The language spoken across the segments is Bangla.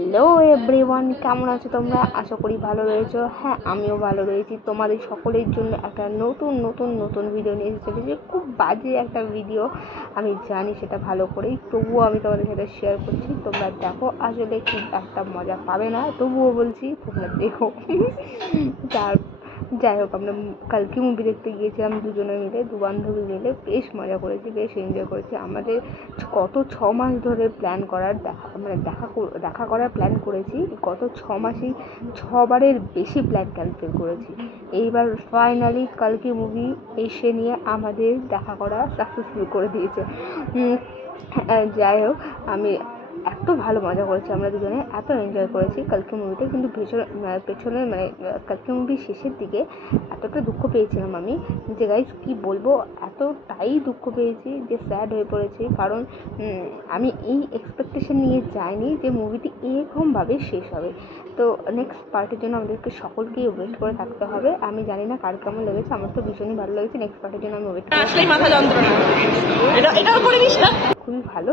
হ্যালো এভরিওয়ান, কেমন আছো তোমরা? আশা করি ভালো রয়েছো। হ্যাঁ, আমিও ভালো রয়েছি। তোমাদের সকলের জন্য একটা নতুন ভিডিও নিয়ে এসে চলেছি। খুব বাজে একটা ভিডিও, আমি জানি সেটা ভালো করেই, তবুও আমি তোমাদের সাথে শেয়ার করছি। তোমরা দেখো, আসলে খুব একটা মজা পাবে না, তবুও বলছি তোমরা দেখো। তার যাই হোক, আমরা কালকে মুভি দেখতে গিয়েছিলাম দুজনে মিলে, দু বান্ধবী মিলে। বেশ মজা করেছি, বেশ এনজয় করেছি। আমাদের গত 6 মাস ধরে প্ল্যান করার দেখা করার প্ল্যান করেছি। গত 6 মাসেই 6বারের বেশি প্ল্যান ক্যান্সেল করেছি। এইবার ফাইনালি কালকে মুভি এসে নিয়ে আমাদের দেখা করা সাকসেসফুল করে দিয়েছে। যাই হোক, আমি এত ভালো মজা করেছি, আমরা দুজনে এত এনজয় করেছি কালকে মুভিতে। কিন্তু পেছনে কালকে মুভির শেষের দিকে এতটা দুঃখ পেয়েছিলাম আমি, যে গাইস কি বলবো, এতটাই দুঃখ পেয়েছি যে স্যাড হয়ে পড়েছি। কারণ আমি এই এক্সপেকটেশন নিয়ে যাইনি যে মুভিটি এরকমভাবে শেষ হবে। তো নেক্সট পার্টের জন্য আমাদেরকে সকলকেই ওয়েট করে থাকতে হবে। আমি জানি না কার কেমন লেগেছে, আমার তো ভীষণই ভালো লেগেছে। নেক্সট পার্টের জন্য আমি ওয়েট খুবই ভালো।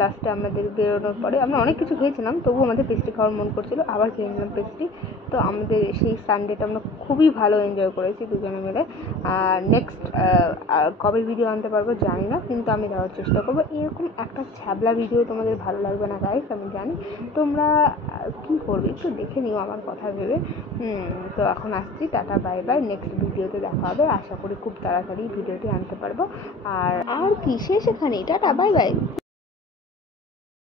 লাস্টে আমাদের বেরোনোর পরে আমরা অনেক কিছু খেয়েছিলাম, তবু আমাদের পেস্ট্রি খাওয়ার মন করছিল, আবার খেয়ে নিলাম পেস্ট্রি। তো আমাদের সেই সানডেটা আমরা খুবই ভালো এনজয় করেছি দুজনে মিলে। আর নেক্সট কবে ভিডিও আনতে পারবো জানি না, কিন্তু আমি দেওয়ার চেষ্টা করবো। এরকম একটা ছ্যাবলা ভিডিও তোমাদের ভালো লাগবে না গাইস, আমি জানি। তোমরা কী করবে একটু দেখে নিও আমার কথা ভেবে। তো এখন আসছি, টাটা বাই বাই। নেক্সট ভিডিওতে দেখা হবে, আশা করি খুব তাড়াতাড়ি ভিডিওটি আনতে পারবো। আর কি শেষ এখানেই, টাটা বাই বাই।